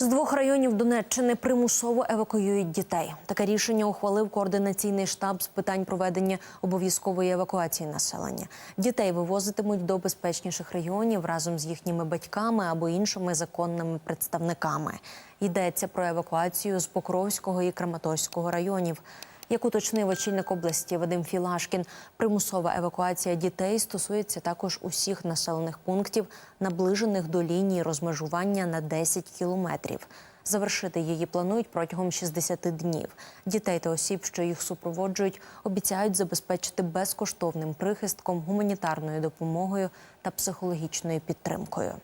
З двох районів Донеччини примусово евакуюють дітей. Таке рішення ухвалив координаційний штаб з питань проведення обов'язкової евакуації населення. Дітей вивозитимуть до безпечніших регіонів разом з їхніми батьками або іншими законними представниками. Йдеться про евакуацію з Покровського і Краматорського районів. Як уточнив очільник області Вадим Філашкін, примусова евакуація дітей стосується також усіх населених пунктів, наближених до лінії розмежування на 10 кілометрів. Завершити її планують протягом 60 днів. Дітей та осіб, що їх супроводжують, обіцяють забезпечити безкоштовним прихистком, гуманітарною допомогою та психологічною підтримкою.